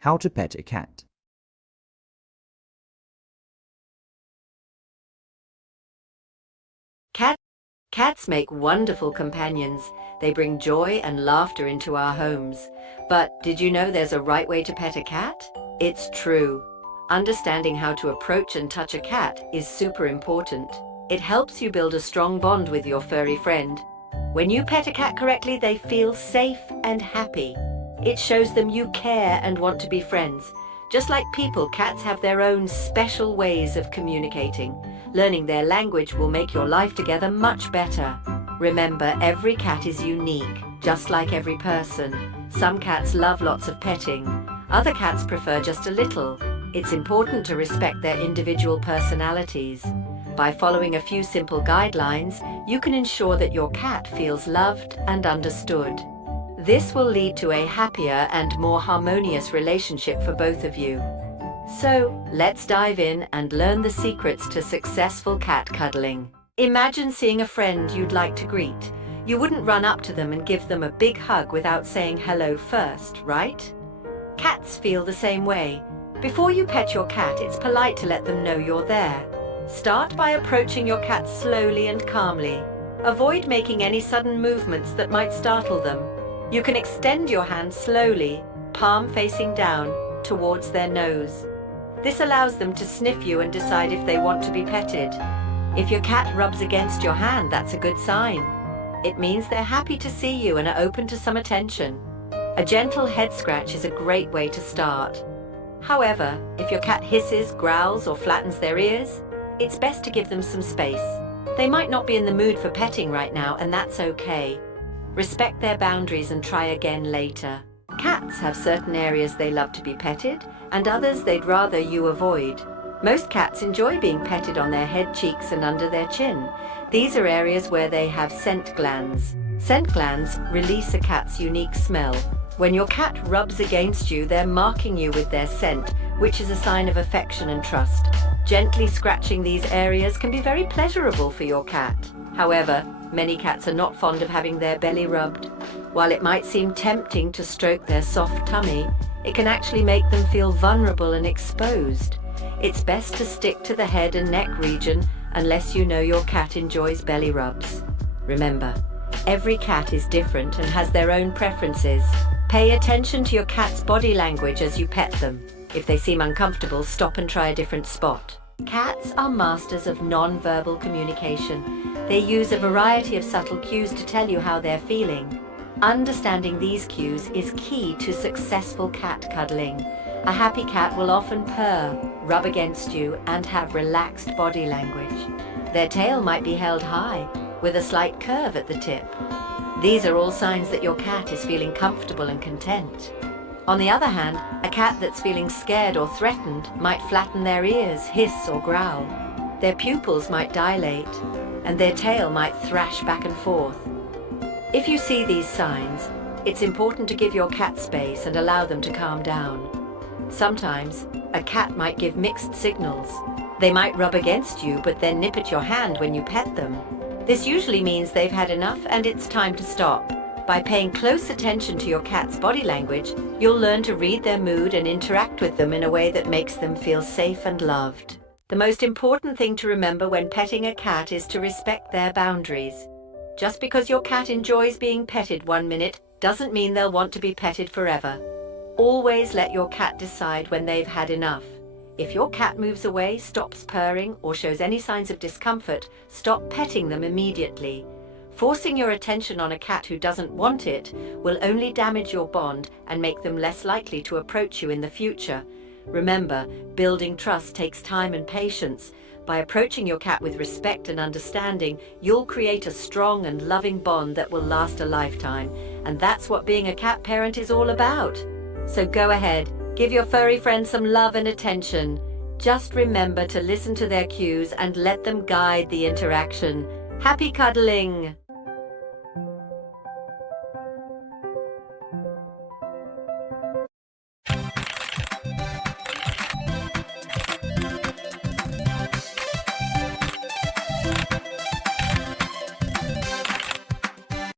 How to pet a cat. Cats make wonderful companions. They bring joy and laughter into our homes. But did you know there's a right way to pet a cat? It's true. Understanding how to approach and touch a cat is super important. It helps you build a strong bond with your furry friend. When you pet a cat correctly, they feel safe and happy. It shows them you care and want to be friends. Just like people, cats have their own special ways of communicating. Learning their language will make your life together much better. Remember, every cat is unique, just like every person. Some cats love lots of petting. Other cats prefer just a little. It's important to respect their individual personalities. By following a few simple guidelines, you can ensure that your cat feels loved and understood. This will lead to a happier and more harmonious relationship for both of you. So, let's dive in and learn the secrets to successful cat cuddling. Imagine seeing a friend you'd like to greet. You wouldn't run up to them and give them a big hug without saying hello first, right? Cats feel the same way. Before you pet your cat, it's polite to let them know you're there. Start by approaching your cat slowly and calmly. Avoid making any sudden movements that might startle them. You can extend your hand slowly, palm facing down, towards their nose. This allows them to sniff you and decide if they want to be petted. If your cat rubs against your hand, that's a good sign. It means they're happy to see you and are open to some attention. A gentle head scratch is a great way to start. However, if your cat hisses, growls, or flattens their ears, it's best to give them some space. They might not be in the mood for petting right now, and that's okay. Respect their boundaries and try again later. Cats have certain areas they love to be petted, and others they'd rather you avoid. Most cats enjoy being petted on their head, cheeks, and under their chin. These are areas where they have scent glands. Scent glands release a cat's unique smell. When your cat rubs against you, they're marking you with their scent, which is a sign of affection and trust. Gently scratching these areas can be very pleasurable for your cat. However, many cats are not fond of having their belly rubbed. While it might seem tempting to stroke their soft tummy, it can actually make them feel vulnerable and exposed. It's best to stick to the head and neck region unless you know your cat enjoys belly rubs. Remember, every cat is different and has their own preferences. Pay attention to your cat's body language as you pet them. If they seem uncomfortable, stop and try a different spot. Cats are masters of non-verbal communication. They use a variety of subtle cues to tell you how they're feeling. Understanding these cues is key to successful cat cuddling. A happy cat will often purr, rub against you, and have relaxed body language. Their tail might be held high, with a slight curve at the tip. These are all signs that your cat is feeling comfortable and content. On the other hand, a cat that's feeling scared or threatened might flatten their ears, hiss or growl. Their pupils might dilate, and their tail might thrash back and forth. If you see these signs, it's important to give your cat space and allow them to calm down. Sometimes, a cat might give mixed signals. They might rub against you but then nip at your hand when you pet them. This usually means they've had enough and it's time to stop. By paying close attention to your cat's body language, you'll learn to read their mood and interact with them in a way that makes them feel safe and loved. The most important thing to remember when petting a cat is to respect their boundaries. Just because your cat enjoys being petted 1 minute doesn't mean they'll want to be petted forever. Always let your cat decide when they've had enough. If your cat moves away, stops purring, or shows any signs of discomfort, stop petting them immediately. Forcing your attention on a cat who doesn't want it will only damage your bond and make them less likely to approach you in the future. Remember, building trust takes time and patience. By approaching your cat with respect and understanding, you'll create a strong and loving bond that will last a lifetime. And that's what being a cat parent is all about. So go ahead, give your furry friend some love and attention. Just remember to listen to their cues and let them guide the interaction. Happy cuddling!